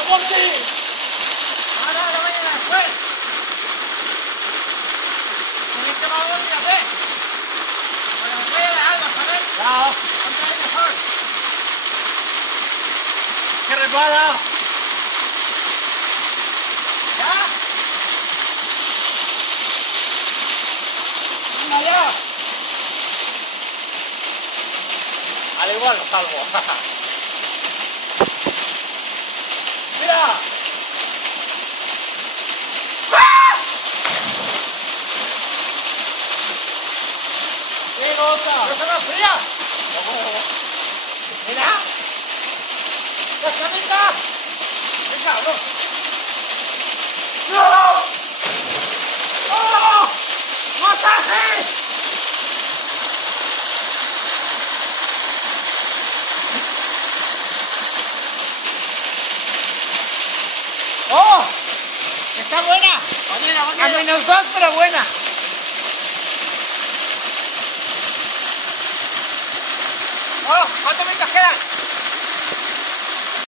¡Vamos, sí! Ahora, mañana después. Tenéis que vamos a hacer. Bueno, me voy a las almas, ¿sabes? ¡Chao! Otra vez mejor. ¡Que repara! ¿Ya? ¡Venga ya! Al igual lo salvo. ¡Mira! ¡Qué gota! ¡No se me fría! ¡Mira! ¡Ya venga! ¡Venga, no! ¡No! ¡Oh! ¡Masaje! ¡Oh! ¡Está buena! Mañana, A -2, pero buena. ¡Oh! ¿Cuántos metros quedan?